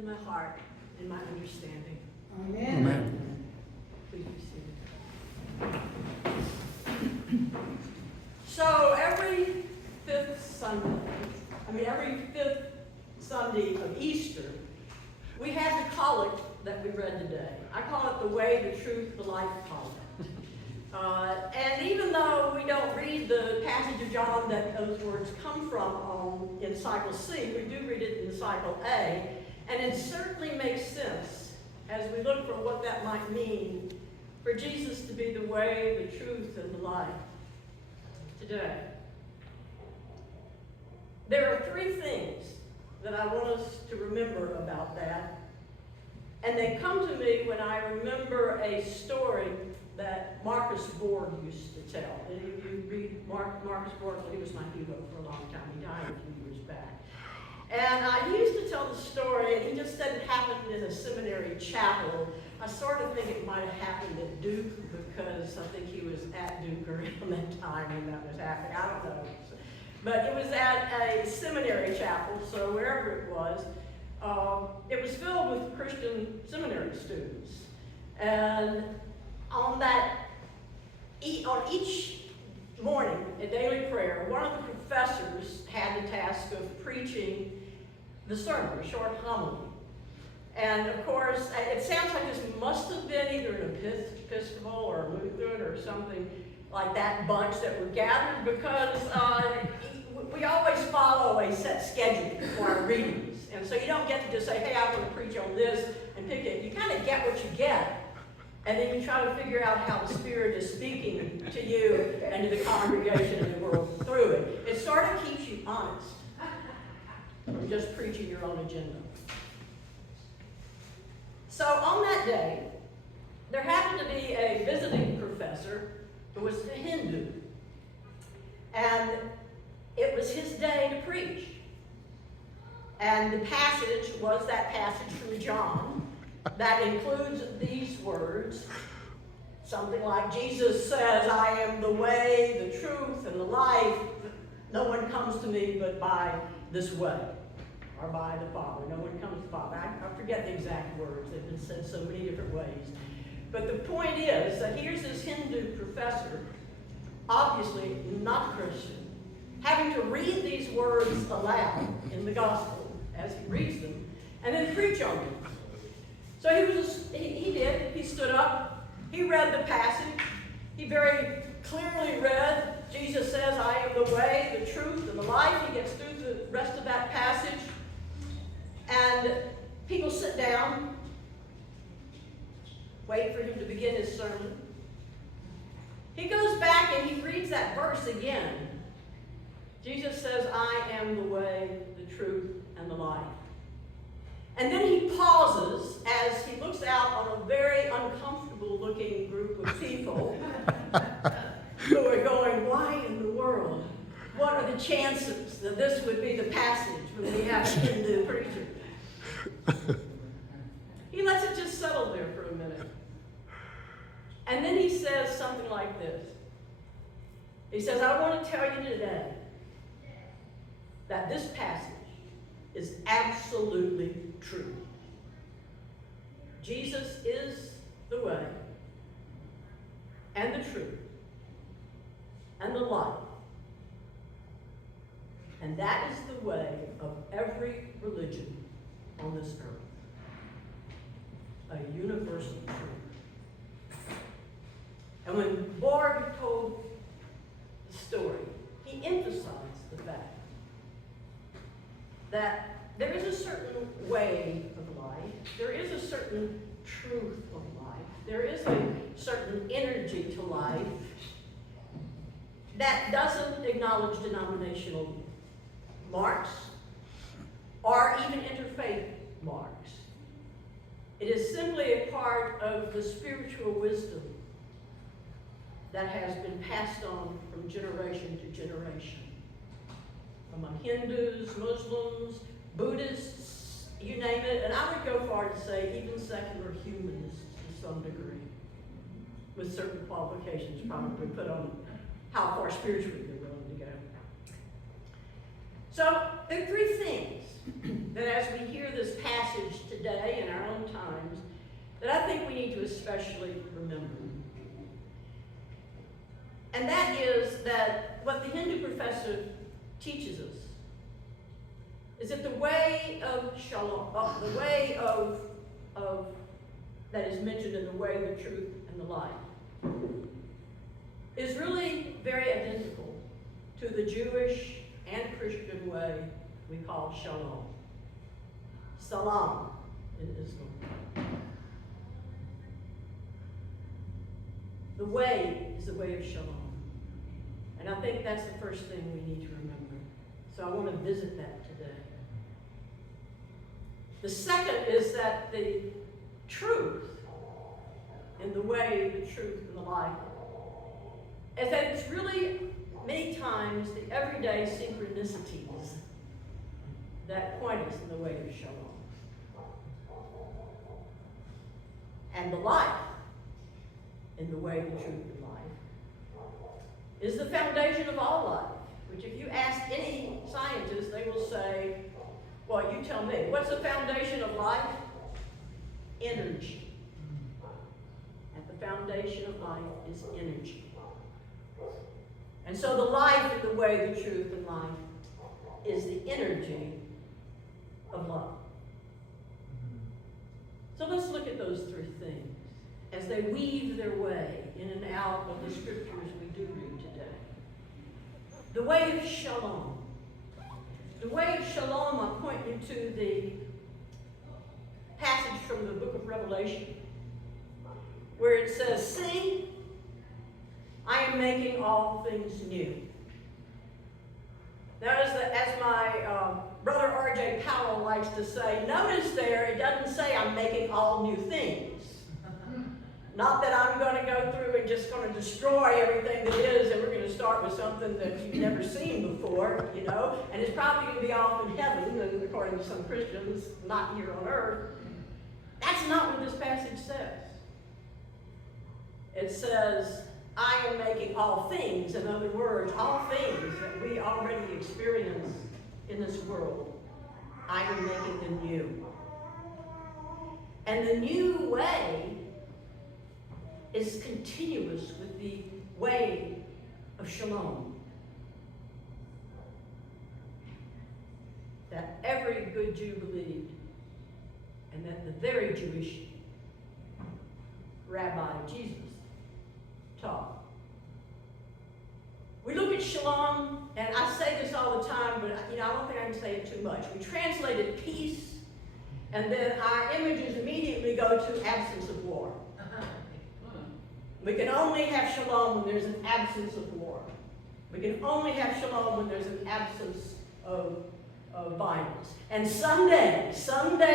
in my heart, in my understanding. Amen. Amen. Please be seated. So every fifth Sunday of Easter, we have the collect that we read today. I call it the way, the truth, the life collect. And even though we don't read the passage of John that those words come from in Cycle C, we do read it in Cycle A, and it certainly makes sense as we look for what that might mean for Jesus to be the way, the truth, and the life today. There are three things that I want us to remember about that, and they come to me when I remember a story that Marcus Borg used to tell. And you read Marcus Borg, well, he was my hero for a long time. He died a few years back. And he used to tell the story, and he just said it happened in a seminary chapel. I sort of think it might have happened at Duke, because I think he was at Duke around that time when that was happening. I don't know. But it was at a seminary chapel, so wherever it was filled with Christian seminary students. And on each morning at daily prayer, one of the professors had the task of preaching the sermon, a short homily. And of course, it sounds like this must have been either an Episcopal or a Lutheran or something like that bunch that were gathered, because we always follow a set schedule for our readings. And so you don't get to just say, hey, I'm going to preach on this and pick it. You kind of get what you get. And then you try to figure out how the Spirit is speaking to you and to the congregation and the world through it. It sort of keeps you honest from just preaching your own agenda. So on that day, there happened to be a visiting professor who was a Hindu. And it was his day to preach. And the passage was that passage from John that includes these words, something like, Jesus says, I am the way, the truth, and the life. No one comes to me but by this way, or by the Father. No one comes to the Father. I forget the exact words. They've been said so many different ways. But the point is that here's this Hindu professor, obviously not a Christian, having to read these words aloud in the gospel as he reads them, and then preach on them. So he stood up, he read the passage, he very clearly read, Jesus says, I am the way, the truth, and the life. He gets through the rest of that passage, and people sit down, wait for him to begin his sermon. He goes back and he reads that verse again. Jesus says, I am the way, the truth, and the life. And then he pauses as he looks out on a very uncomfortable looking group of people who are going, why in the world? What are the chances that this would be the passage when we have a Hindu preacher? He lets it just settle there for a minute. And then he says something like this. He says, I want to tell you today that this passage is absolutely true. Jesus is the way, and the truth, and the life. And that is the way of every religion on this earth. A universal truth. And when Borg told the story, he emphasized the fact that there is a certain way of life, there is a certain truth of life, there is a certain energy to life that doesn't acknowledge denominational marks or even interfaith marks. It is simply a part of the spiritual wisdom that has been passed on from generation to generation. Among Hindus, Muslims, Buddhists, you name it, and I would go far to say even secular humanists to some degree, with certain qualifications probably put on how far spiritually they're willing to go. So there are three things that as we hear this passage to especially remember. And that is that what the Hindu professor teaches us is that the way of shalom, the way of that is mentioned in the way, the truth, and the life, is really very identical to the Jewish and Christian way we call shalom. Salam in Islam. The way is the way of shalom. And I think that's the first thing we need to remember. So I want to visit that today. The second is that the truth in the way, the truth, and the life is that it's really many times the everyday synchronicities that point us in the way of shalom. And the life in the way, the truth, and life is the foundation of all life, which if you ask any scientist, they will say, well, you tell me, what's the foundation of life? Energy. At the foundation of life is energy. And so the life in the way, the truth, and life is the energy of love. So let's look at those three things as they weave their way in and out of the scriptures we do read today. The way of shalom. The way of shalom, I point you to the passage from the book of Revelation, where it says, "See, I am making all things new." Now, as my brother R.J. Powell likes to say, notice there, it doesn't say I'm making all new things. Not that I'm going to go through and just going to destroy everything that is, and we're going to start with something that you've never seen before, you know, and it's probably going to be off in heaven, and according to some Christians, not here on earth. That's not what this passage says. It says, I am making all things, in other words, all things that we already experience in this world, I am making them new. And the new way is continuous with the way of shalom. That every good Jew believed, and that the very Jewish rabbi Jesus taught. We look at shalom, and I say this all the time, but I don't think I can say it too much. We translate it peace, and then our images immediately go to absence of war. We can only have shalom when there's an absence of war. We can only have shalom when there's an absence of violence. And someday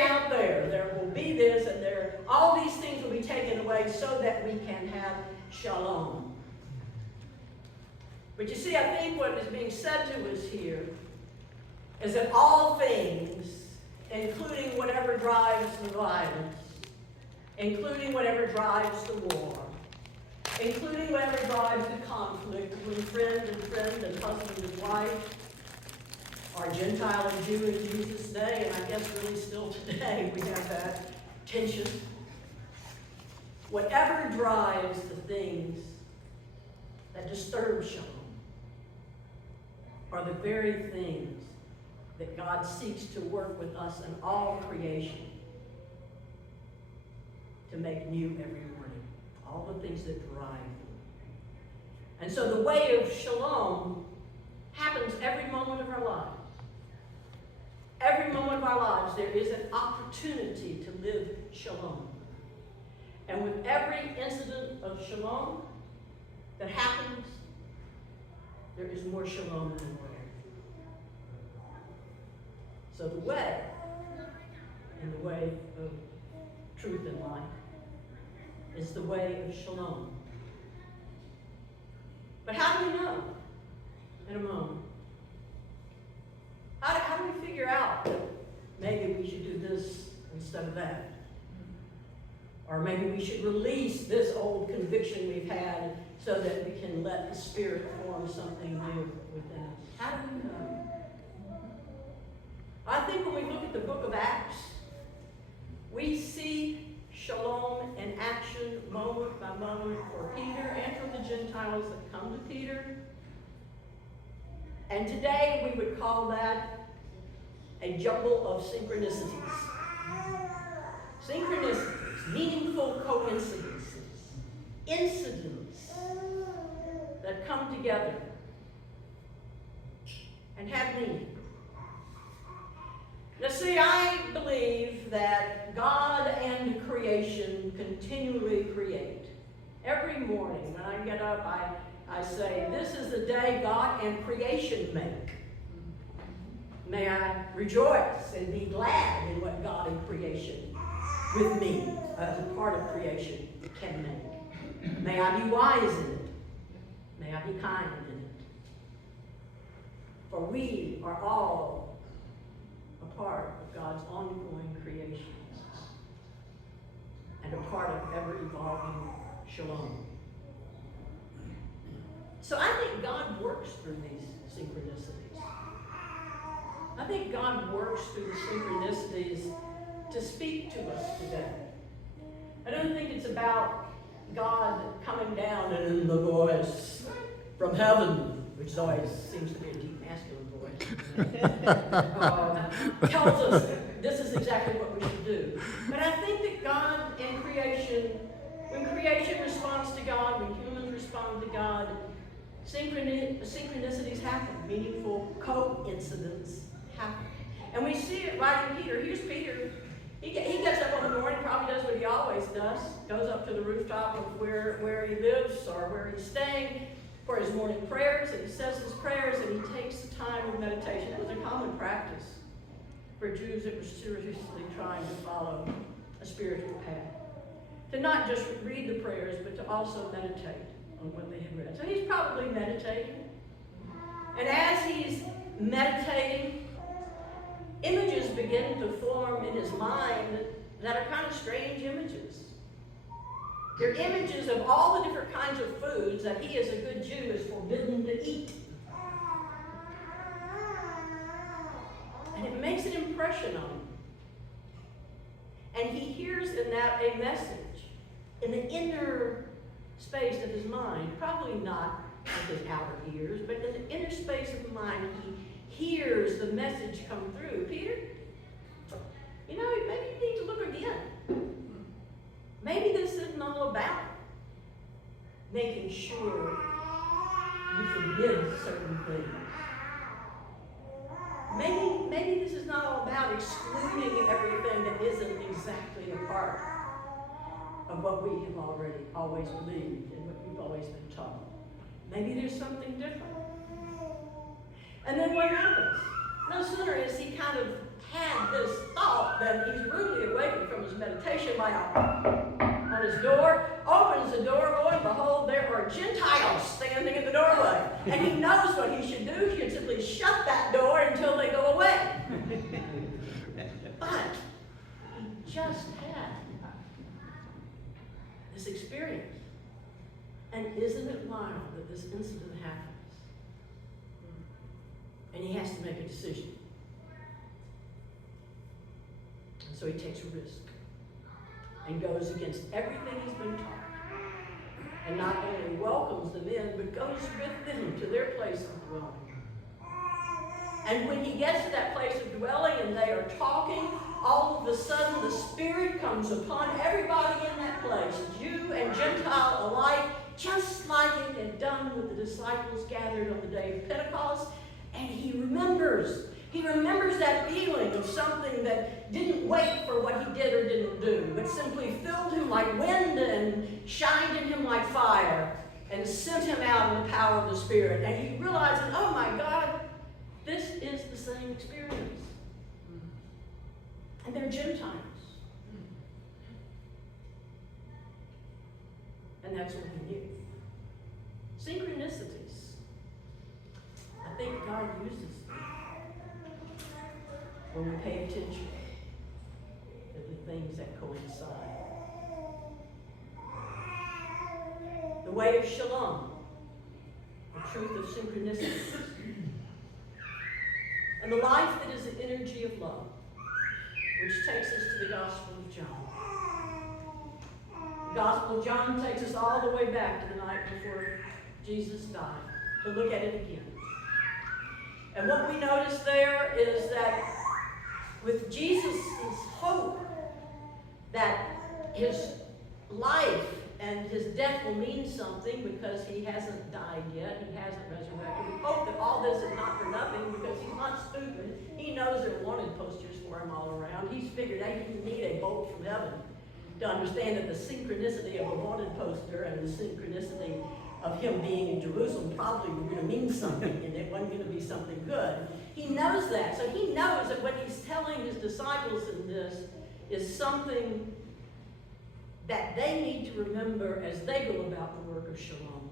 out there will be this, and all these things will be taken away so that we can have shalom. But you see, I think what is being said to us here is that all things, including whatever drives the violence, including whatever drives the war, including whatever drives the conflict between friend and husband and wife, or Gentile and Jew in Jesus' day, and I guess really still today we have that tension. Whatever drives the things that disturb shalom are the very things that God seeks to work with us in all creation to make new every morning. All the things that drive them. And so the way of shalom happens every moment of our lives. Every moment of our lives there is an opportunity to live shalom. And with every incident of shalom that happens, there is more shalom than more. So the way, in the way of truth and life, is the way of shalom. But how do we know in a moment? How do we figure out that maybe we should do this instead of that? Or maybe we should release this old conviction we've had so that we can let the Spirit form something new within us. How do we know? I think when we look at the book of Acts, we see shalom in action trials that come to Peter. And today we would call that a jumble of synchronicities. Synchronicities, meaningful coincidences, incidents that come together and have meaning. Now see, I believe that God and creation continually create. Every morning when I get up, I say, this is the day God and creation make. May I rejoice and be glad in what God and creation with me as a part of creation can make. May I be wise in it. May I be kind in it. For we are all a part of God's ongoing creation and a part of ever-evolving shalom. So I think God works through these synchronicities. I think God works through the synchronicities to speak to us today. I don't think it's about God coming down and in the voice from heaven, which always seems to be a deep masculine voice, tells us this is exactly what we should do. But I think that God in creation, when creation responds to God, when humans respond to God, synchronicities happen, meaningful coincidence happen. And we see it right in Peter. Here's Peter. He gets up in the morning, probably does what he always does, goes up to the rooftop of where he lives or where he's staying for his morning prayers, and he says his prayers, and he takes the time of meditation. It was a common practice for Jews that were seriously trying to follow a spiritual path. To not just read the prayers, but to also meditate on what they had read. So he's probably meditating. And as he's meditating, images begin to form in his mind that are kind of strange images. They're images of all the different kinds of foods that he, as a good Jew, is forbidden to eat. And it makes an impression on him. And he hears in that a message in the inner space of his mind, probably not with his outer ears, but in the inner space of the mind, he hears the message come through. Peter, you know, maybe you need to look again. Maybe this isn't all about making sure you forbid certain things. Maybe this is not all about excluding everything that isn't exactly a part of what we have always believed and what we've always been taught. Maybe there's something different. And then what happens? No sooner is he kind of had this thought than he's rudely awakened from his meditation by on his door, opens the door, lo and behold, there are Gentiles standing in the doorway. And he knows what he should do. He should simply shut that door until they go away. But he just had this experience. And isn't it wild that this incident happens? And he has to make a decision. And so he takes a risk and goes against everything he's been taught. And not only welcomes them in, but goes with them to their place of dwelling. And when he gets to that place of dwelling and they are talking, all of a sudden the Spirit comes upon everybody in that place, Jew and Gentile alike, just like it had done with the disciples gathered on the day of Pentecost. And he remembers. He remembers that feeling of something that didn't wait for what he did or didn't do, but simply filled him like wind and shined in him like fire and sent him out in the power of the Spirit. And he realizes, oh my God, this is the same experience. And they're Gentiles. And that's what he knew. Synchronicities. I think God uses them when we pay attention to the things that coincide. The way of shalom, the truth of synchronicities, and the life that is the energy of love, which takes us to the Gospel of John. The Gospel of John takes us all the way back to the night before Jesus died, to look at it again. And what we notice there is that with Jesus' hope that his life and his death will mean something because he hasn't died yet, he hasn't resurrected. We hope that all this is not for nothing because he's not stupid. He knows there are wanted posters for him all around. He's figured out he didn't need a bolt from heaven to understand that the synchronicity of a wanted poster and the synchronicity of him being in Jerusalem probably were going to mean something, and it wasn't going to be something good. He knows that. So he knows that what he's telling his disciples in this is something that they need to remember as they go about the work of shalom.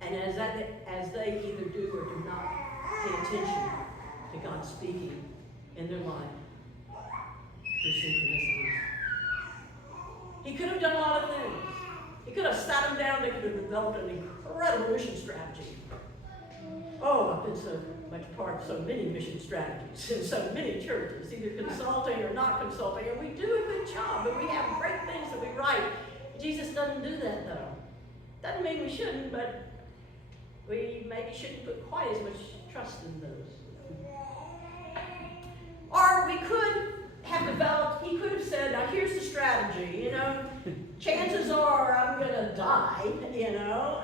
And as they either do or do not pay attention to God speaking in their life through synchronicities. He could have done a lot of things. He could have sat them down. They could have developed an incredible mission strategy. Oh, I've been so much part of so many mission strategies in so many churches, either consulting or not consulting, and we do a good job, and we have great things that we write. Jesus doesn't do that, though. Doesn't mean we shouldn't, but we maybe shouldn't put quite as much trust in those. Or we could have developed, he could have said, now here's the strategy, chances are I'm going to die,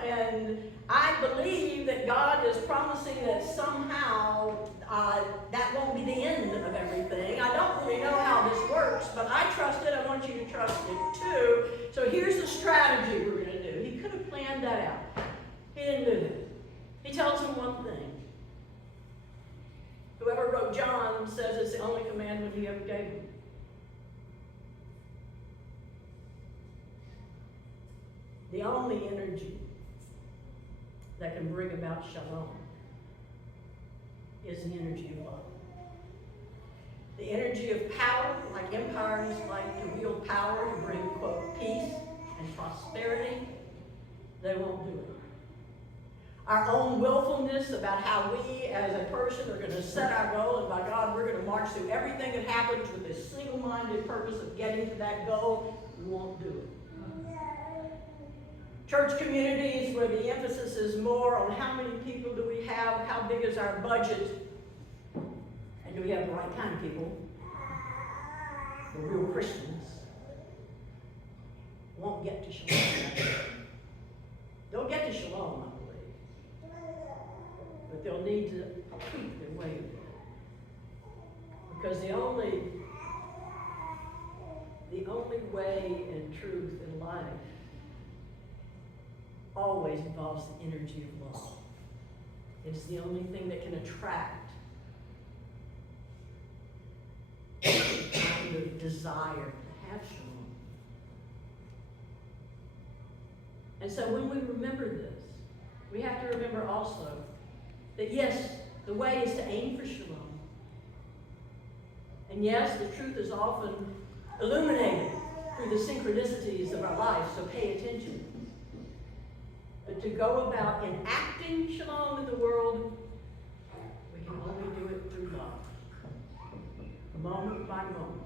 and I believe that God is promising that somehow that won't be the end of everything. I don't really know how this works, but I trust it. I want you to trust it too. So here's the strategy we're going to do. He could have planned that out. He didn't do that. He tells them one thing. Whoever wrote John says it's the only commandment he ever gave them. The only energy that can bring about shalom is the energy of love. The energy of power, like empires like to wield power to bring, quote, peace and prosperity, they won't do it. Our own willfulness about how we as a person are going to set our goal, and by God, we're going to march through everything that happens with this single-minded purpose of getting to that goal, we won't do it. Church communities where the emphasis is more on how many people do we have, how big is our budget, and do we have the right kind of people, the real Christians, won't get to shalom. They'll get to shalom, I believe, but they'll need to tweak their way of it. Because the only way and truth in life always involves the energy of love. It is the only thing that can attract the kind of desire to have shalom. And so when we remember this, we have to remember also that yes, the way is to aim for shalom. And yes, the truth is often illuminated through the synchronicities of our life, so pay attention. But to go about enacting shalom in the world, we can only do it through love. Moment by moment.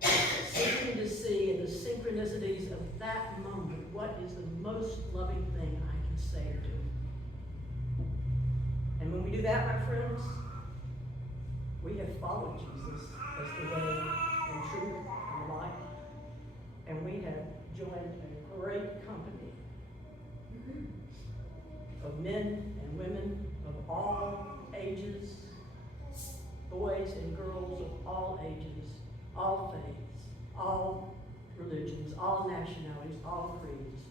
Seeking to see in the synchronicities of that moment what is the most loving thing I can say or do. And when we do that, my friends, we have followed Jesus as the way and truth and life. And we have joined a great company of men and women of all ages, boys and girls of all ages, all faiths, all religions, all nationalities, all creeds,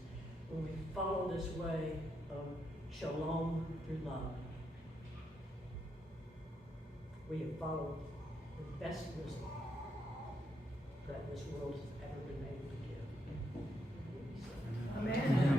when we follow this way of shalom through love. We have followed the best wisdom that this world has ever been able to give. Amen.